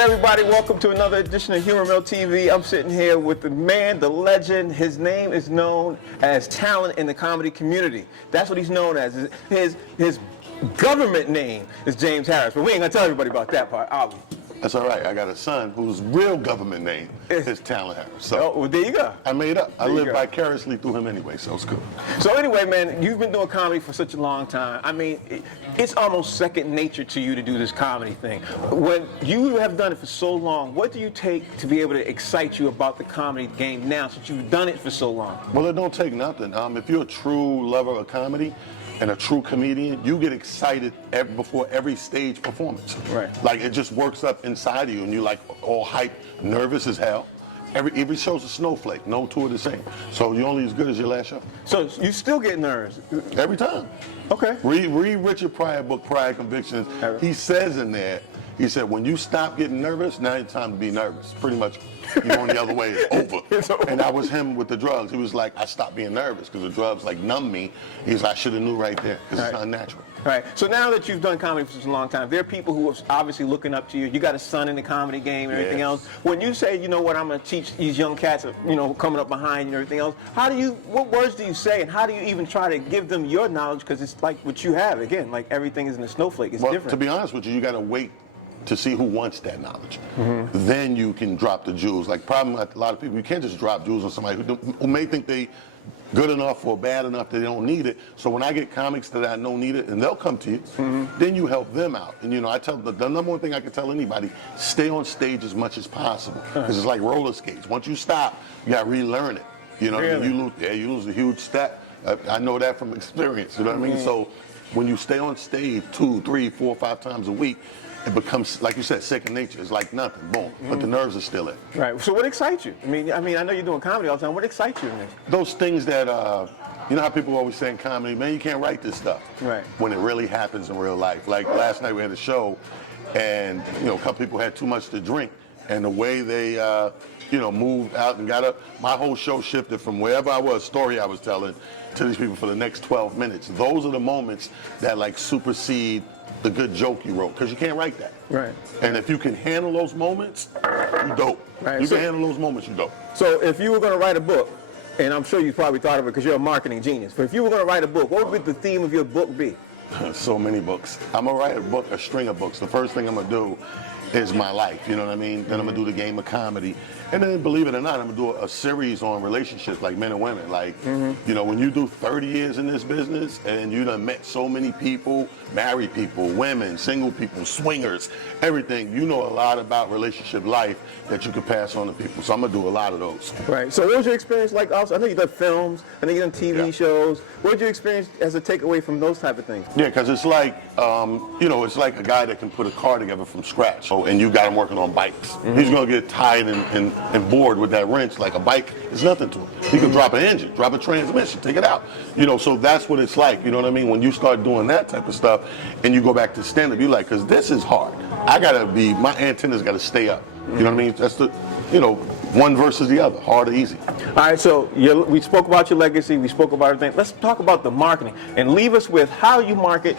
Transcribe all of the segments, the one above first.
Hey everybody, welcome to another edition of Humor Mill TV. I'm sitting here with the man, the legend. His name is known as talent in the comedy community. That's what he's known as. His government name is James Harris, but we ain't gonna tell everybody about that part, are we? That's all right. I got a son whose real government name is Talent Harris. So well, there you go. I made up. I live vicariously through him anyway, so it's cool. So anyway, man, you've been doing comedy for such a long time. I mean, it's almost second nature to you to do this comedy thing. When you have done it for so long, what do you take to be able to excite you about the comedy game now, since you've done it for so long? Well, it don't take nothing. If you're a true lover of comedy and a true comedian, you get excited before every stage performance. Right. Like it just works up inside of you, and you're like all hyped, nervous as hell. Every show's a snowflake. No two are the same. So you're only as good as your last show. So you still get nerves? Every time. Okay. Read Richard Pryor's book, Prior Convictions. He says in there, he said, when you stop getting nervous, now it's time to be nervous. Pretty much, you're going the other way, it's over. And that was him with the drugs. He was like, I stopped being nervous because the drugs like numb me. He's like, I should have knew right there because it's unnatural. Right. So now that you've done comedy for such a long time, there are people who are obviously looking up to you. You got a son in the comedy game and everything else. When you say, you know what, I'm going to teach these young cats, you know, coming up behind you and everything else, what words do you say, and how do you even try to give them your knowledge? Because it's like what you have. Again, like everything is in a snowflake. It's different. To be honest with you, you got to wait to see who wants that knowledge. Then you can drop the jewels. Like problem with a lot of people, you can't just drop jewels on somebody who may think they good enough or bad enough that they don't need it. So when I get comics that I know need it, and they'll come to you, then you help them out. And you know, I tell the number one thing I can tell anybody, stay on stage as much as possible. Because it's like roller skates. Once you stop, you got to relearn it. You know, you lose a huge step. I know that from experience. You know what I mean? So when you stay on stage 2, 3, 4, 5 times a week, it becomes, like you said, second nature. It's like nothing, boom. But the nerves are still there. Right. So what excites you? I mean, I know you're doing comedy all the time. What excites you in this? Those things that, you know how people always say in comedy, man, you can't write this stuff. Right. When it really happens in real life. Like last night we had a show, and you know, a couple people had too much to drink, and the way they, you know, moved out and got up, my whole show shifted from wherever I was, story I was telling, to these people for the next 12 minutes. Those are the moments that like supersede the good joke you wrote, because you can't write that. Right. And if you can handle those moments, you dope. Right. You can handle those moments, you dope. So if you were going to write a book, and I'm sure you probably thought of it because you're a marketing genius, but if you were going to write a book, what would the theme of your book be? So many books. I'm going to write a book, a string of books. The first thing I'm going to do is my life, you know what I mean? Then I'm going to do the game of comedy. And then, believe it or not, I'm going to do a series on relationships, like men and women. Like, you know, when you do 30 years in this business and you done met so many people, married people, women, single people, swingers, everything, you know a lot about relationship life that you can pass on to people. So I'm going to do a lot of those. Right. So what was your experience like also? I know you've done films, I know you've done TV shows. What was your experience as a takeaway from those type of things? Yeah, because it's like, you know, it's like a guy that can put a car together from scratch. So, and you got him working on bikes. He's going to get tied and bored with that wrench. Like a bike is nothing to him. He can drop an engine, drop a transmission, take it out. You know, so that's what it's like. You know what I mean? When you start doing that type of stuff and you go back to stand-up, you're like, because this is hard. I got to be, my antennas got to stay up. You know what I mean? That's the, you know, one versus the other, hard or easy. All right, so we spoke about your legacy, we spoke about everything. Let's talk about the marketing and leave us with how you market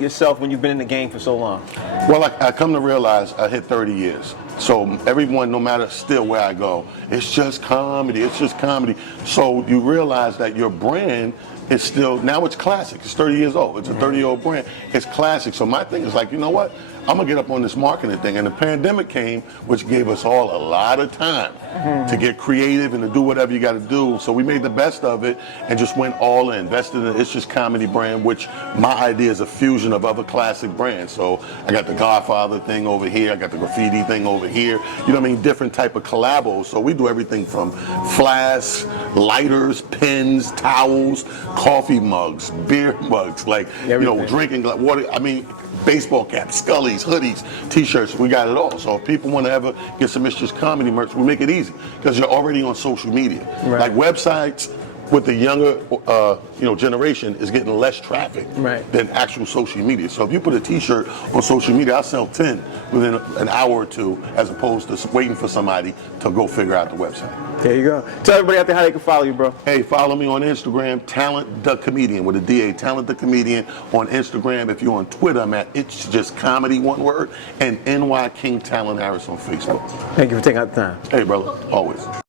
yourself when you've been in the game for so long? Well, I come to realize I hit 30 years. So everyone, no matter still where I go, it's just comedy, it's just comedy. So you realize that your brand is still, now it's classic. It's 30 years old. It's a 30-year-old brand. It's classic. So my thing is like, you know what? I'm going to get up on this marketing thing. And the pandemic came, which gave us all a lot of time to get creative and to do whatever you got to do. So we made the best of it and just went all in, invested in It's Just Comedy brand, which my idea is a fusion of other classic brands. So I got the Godfather thing over here. I got the graffiti thing over here. You know what I mean? Different type of collabos. So we do everything from flasks, lighters, pens, towels, coffee mugs, beer mugs, like, you know, drinking water. I mean, baseball caps, scullies, hoodies, t-shirts, we got it all. So if people want to ever get some It's Just Comedy merch, we make it easy because you're already on social media. Right. Like websites, with the younger generation is getting less traffic than actual social media. So if you put a t-shirt on social media, I'll sell 10 within an hour or two, as opposed to waiting for somebody to go figure out the website. There you go. Tell everybody out there how they can follow you, bro. Hey, follow me on Instagram, Talent the Comedian with a D-A, Talent the Comedian on Instagram. If you're on Twitter, I'm at It's Just Comedy, one word, and NY King Talent Harris on Facebook. Thank you for taking out the time. Hey, brother, always.